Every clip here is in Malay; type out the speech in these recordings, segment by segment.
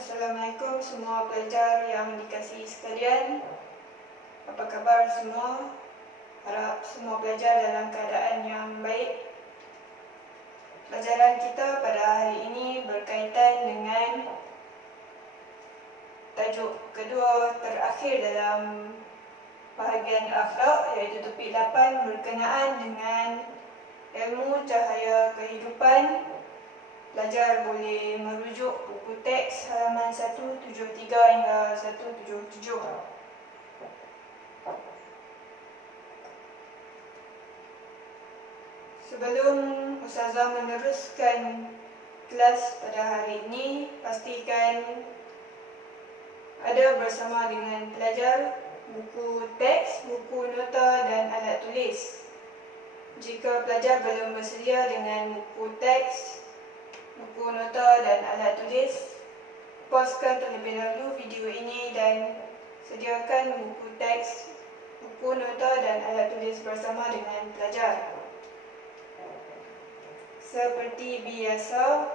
Assalamualaikum semua pelajar yang dikasihi sekalian. Apa khabar semua? Harap semua pelajar dalam keadaan yang baik. Pelajaran kita pada hari ini berkaitan dengan tajuk kedua terakhir dalam bahagian akhlak, iaitu topik 8 berkenaan dengan ilmu cahaya kehidupan. Pelajar boleh merujuk buku teks halaman 173 hingga 177. Sebelum Ustazah meneruskan kelas pada hari ini, pastikan ada bersama dengan pelajar buku teks, buku nota dan alat tulis. Jika pelajar belum bersedia dengan buku teks, buku nota dan alat tulis, pauskan terlebih dahulu video ini dan sediakan buku teks, buku nota dan alat tulis bersama dengan pelajar. Seperti biasa,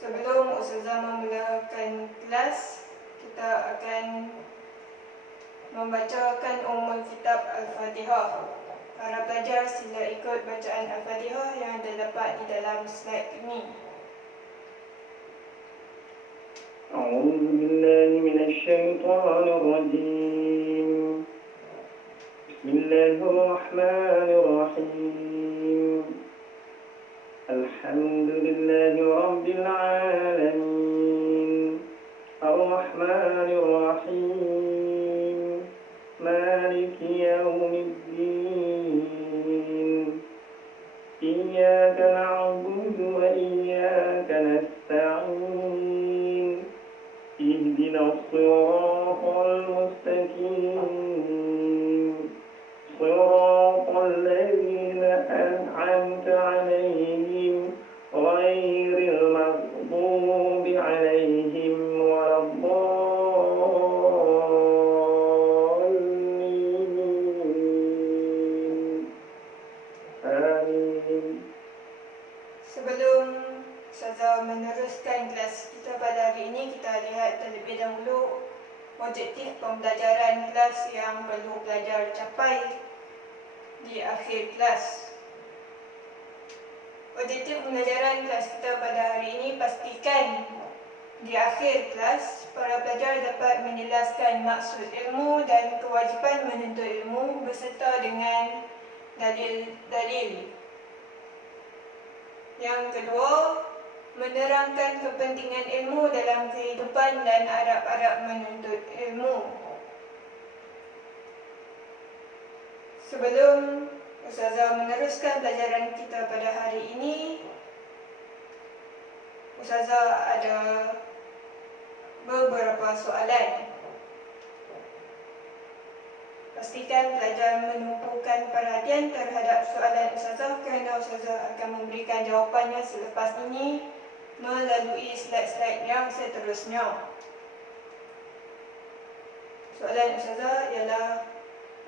sebelum Ustazah memulakan kelas, kita akan membacakan kitab Al-Fatihah. Para pelajar sila ikut bacaan Al-Fatihah yang terdapat di dalam slide ini. أعوذ بالله من الشيطان الرجيم. بسم الله الرحمن الرحيم. الحمد لله رب العالمين الرحمن الرحيم مالك يوم الدين إياك نعبد وإياك نستعين اهدنا الصراط المستقيم صراط الذين أنعمت عليهم غير المغضوب عليهم ولا الضالين آمين. Sebelum Ustazah meneruskan kelas kita pada hari ini, kita lihat terlebih dahulu objektif pembelajaran kelas yang perlu pelajar capai di akhir kelas. Objektif pembelajaran kelas kita pada hari ini, pastikan di akhir kelas para pelajar dapat menjelaskan maksud ilmu dan kewajipan menuntut ilmu beserta dengan dalil-dalil. Yang kedua, menerangkan kepentingan ilmu dalam kehidupan dan adab-adab menuntut ilmu. Sebelum Ustazah meneruskan pelajaran kita pada hari ini, Ustazah ada beberapa soalan. Pastikan pelajar menumpukan perhatian terhadap soalan Ustazah kerana Ustazah akan memberikan jawapannya selepas ini melalui slide-slide yang seterusnya. Soalan Ustazah ialah,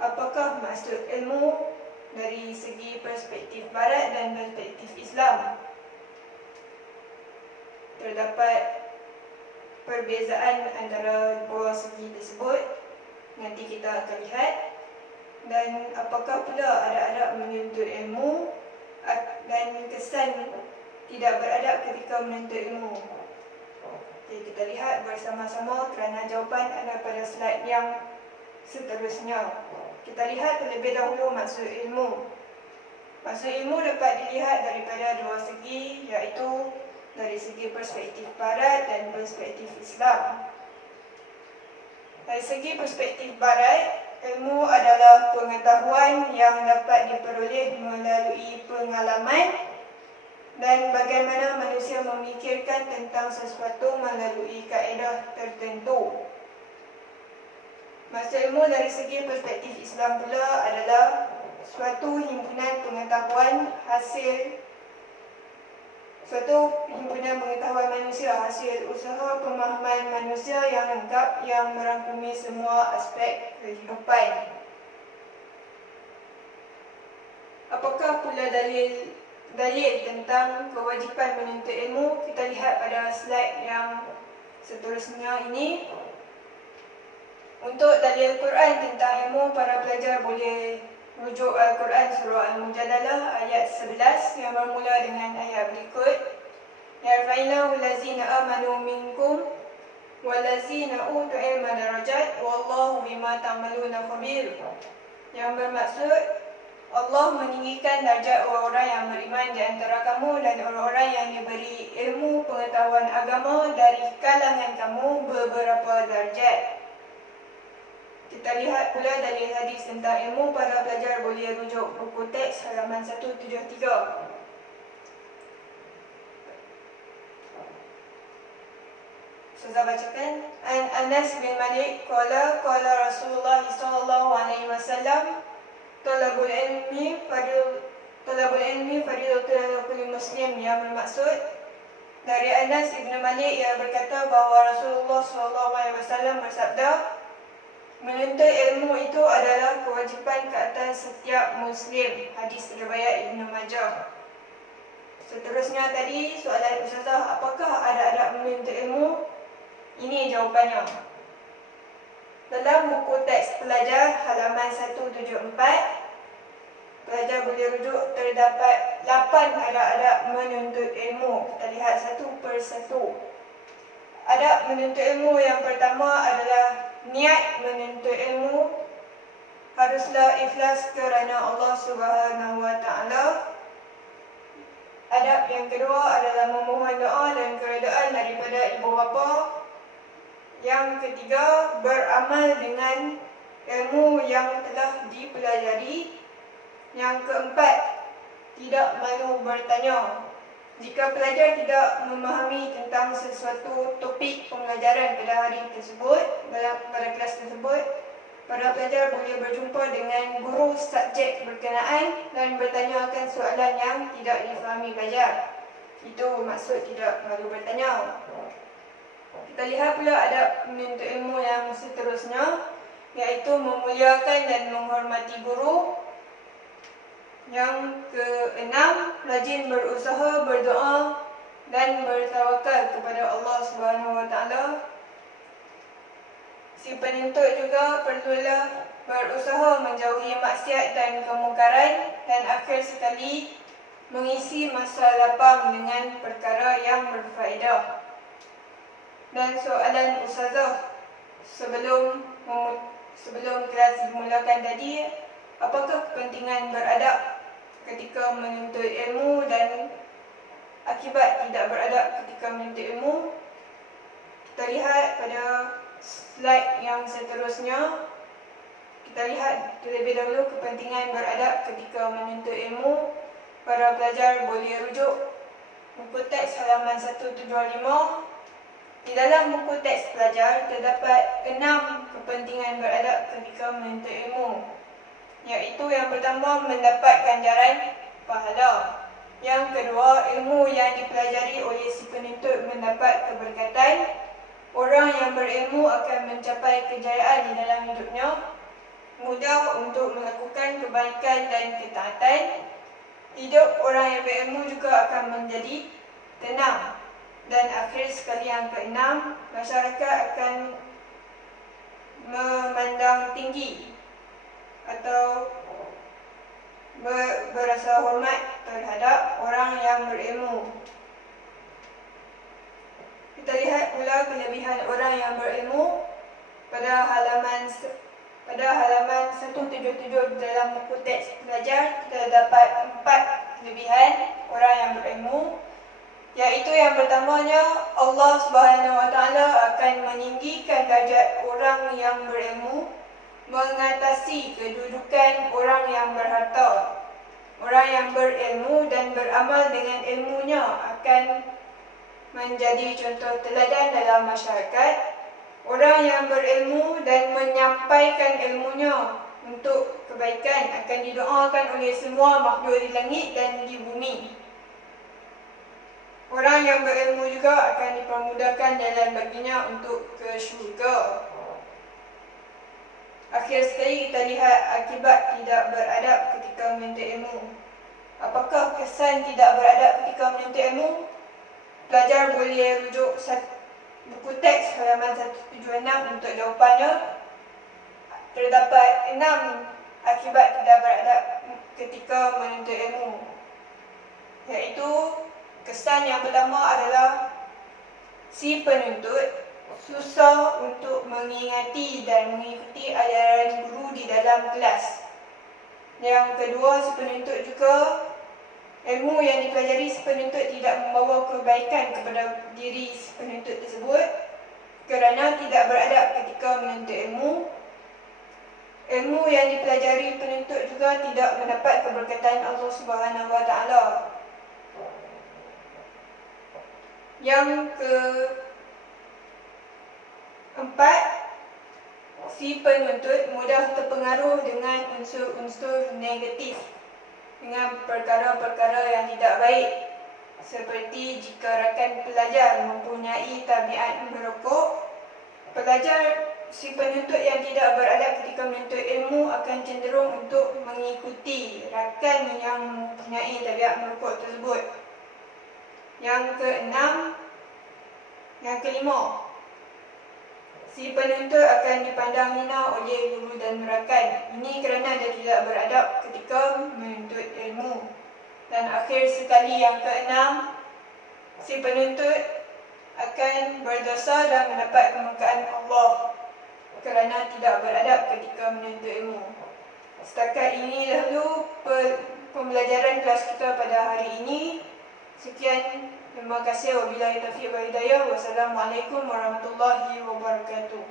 apakah maksud ilmu dari segi perspektif Barat dan perspektif Islam? Terdapat perbezaan antara dua segi tersebut, nanti kita akan lihat. Dan apakah pula adab-adab menuntut ilmu dan kesan tidak beradab ketika menuntut ilmu. Jadi kita lihat bersama-sama kerana jawapan ada pada slide yang seterusnya. Kita lihat terlebih dahulu maksud ilmu. Maksud ilmu dapat dilihat daripada dua segi, iaitu dari segi perspektif Barat dan perspektif Islam. Dari segi perspektif Barat, ilmu adalah pengetahuan yang dapat diperoleh melalui pengalaman dan bagaimana manusia memikirkan tentang sesuatu melalui kaedah tertentu. Maksud ilmu dari segi perspektif Islam pula adalah suatu himpunan pengetahuan manusia hasil usaha pemahaman manusia yang lengkap yang merangkumi semua aspek kehidupan. Apakah pula dalil dalil tentang kewajipan menuntut ilmu, kita lihat pada slide yang seterusnya ini. Untuk dalil Quran tentang ilmu, para pelajar boleh rujuk Al-Quran surah Al-Mujadalah ayat 11 yang bermula dengan ayat berikut. Yarfa'illahu allazina amanu minkum wallazina utul ilma darajat wallahu bima ta'maluna khabir. Yang bermaksud, Allah meninggikan darjat orang-orang yang beriman di antara kamu dan orang-orang yang diberi ilmu pengetahuan agama dari kalangan kamu beberapa darjat. Kita lihat pula dalil hadis tentang ilmu, para pelajar boleh rujuk buku teks halaman 173. Saya bacakan. An Anas bin Malik qala Rasulullah sallallahu alaihi wasallam talabul ilmi fardhatun ala kulli muslim, yang bermaksud dari Anas bin Malik yang berkata bahawa Rasulullah sallallahu alaihi wasallam bersabda, menuntut ilmu itu adalah kewajipan ke atas setiap Muslim. Hadis riwayat Ibnu Majah. Seterusnya tadi soalan Ustazah, apakah adab-adab menuntut ilmu? Ini jawapannya. Dalam buku teks pelajar halaman 174, pelajar boleh rujuk, terdapat 8 adab-adab menuntut ilmu. Kita lihat satu persatu. Adab menuntut ilmu yang pertama adalah niat menuntut ilmu haruslah ikhlas kerana Allah Subhanahu wa taala. Adab yang kedua adalah memohon doa dan keredaan daripada ibu bapa. Yang ketiga, beramal dengan ilmu yang telah dipelajari. Yang keempat, tidak malu bertanya. Jika pelajar tidak memahami tentang sesuatu topik pembelajaran pada hari tersebut, pada kelas tersebut, para pelajar boleh berjumpa dengan guru subjek berkenaan dan bertanyakan soalan yang tidak difahami pelajar. Itu maksud tidak malu bertanya. Kita lihat pula adab menuntut ilmu yang seterusnya, iaitu memuliakan dan menghormati guru. Yang keenam, rajin berusaha, berdoa dan bertawakal kepada Allah Subhanahu wa taala. Si penuntut juga perlulah berusaha menjauhi maksiat dan kemungkaran, dan akhir sekali mengisi masa lapang dengan perkara yang berfaedah. Dan soalan Ustazah sebelum kelas dimulakan tadi, apakah kepentingan beradab ketika menuntut ilmu dan akibat tidak beradab ketika menuntut ilmu? Kita lihat pada slide yang seterusnya. Kita lihat terlebih dahulu kepentingan beradab ketika menuntut ilmu. Para pelajar boleh rujuk buku teks halaman 175. Di dalam buku teks pelajar terdapat 6 kepentingan beradab ketika menuntut ilmu, iaitu yang pertama, mendapat ganjaran pahala. Yang kedua, ilmu yang dipelajari oleh si penuntut mendapat keberkatan. Orang yang berilmu akan mencapai kejayaan di dalam hidupnya, mudah untuk melakukan kebaikan dan ketaatan. Hidup orang yang berilmu juga akan menjadi tenang. Dan akhir sekali yang keenam, masyarakat akan memandang tinggi atau berasa hormat terhadap orang yang berilmu. Kita lihat pula kelebihan orang yang berilmu pada halaman 177 dalam buku teks pelajar. Kita dapat 4 kelebihan orang yang berilmu, iaitu yang pertamanya, Allah Subhanahu wa taala akan meninggikan darjat orang yang berilmu, mengatasi kedudukan orang yang berharta. Orang yang berilmu dan beramal dengan ilmunya akan menjadi contoh teladan dalam masyarakat. Orang yang berilmu dan menyampaikan ilmunya untuk kebaikan akan didoakan oleh semua makhluk di langit dan di bumi. Orang yang berilmu juga akan dipermudahkan jalan baginya untuk ke syurga. Akhir sekali kita lihat akibat tidak beradab ketika menuntut ilmu. Apakah kesan tidak beradab ketika menuntut ilmu? Pelajar boleh rujuk buku teks halaman 176 untuk jawapannya. Terdapat 6 akibat tidak beradab ketika menuntut ilmu, iaitu kesan yang pertama adalah si penuntut susah untuk mengingati dan mengikuti ajaran guru di dalam kelas. Yang kedua, si penuntut juga ilmu yang dipelajari si penuntut tidak membawa kebaikan kepada diri si penuntut tersebut kerana tidak beradab ketika menuntut ilmu. Ilmu yang dipelajari penuntut juga tidak mendapat keberkatan Allah Subhanahu Wa Taala. Yang keempat, si penuntut mudah terpengaruh dengan unsur-unsur negatif, dengan perkara-perkara yang tidak baik, seperti jika rakan pelajar mempunyai tabiat merokok, si penuntut yang tidak beradab ketika menuntut ilmu akan cenderung untuk mengikuti rakan yang mempunyai tabiat merokok tersebut. Yang kelima, si penuntut akan dipandang hina oleh guru dan rakan. Ini kerana dia tidak beradab ketika menuntut ilmu. Dan akhir sekali, yang keenam, si penuntut akan berdosa dan mendapat kemurkaan Allah kerana tidak beradab ketika menuntut ilmu. Setakat ini dahulu pembelajaran kelas kita pada hari ini. Sekian, terima kasih. Wabillahi taufiq wal hidayah. Wassalamualaikum warahmatullahi wabarakatuh.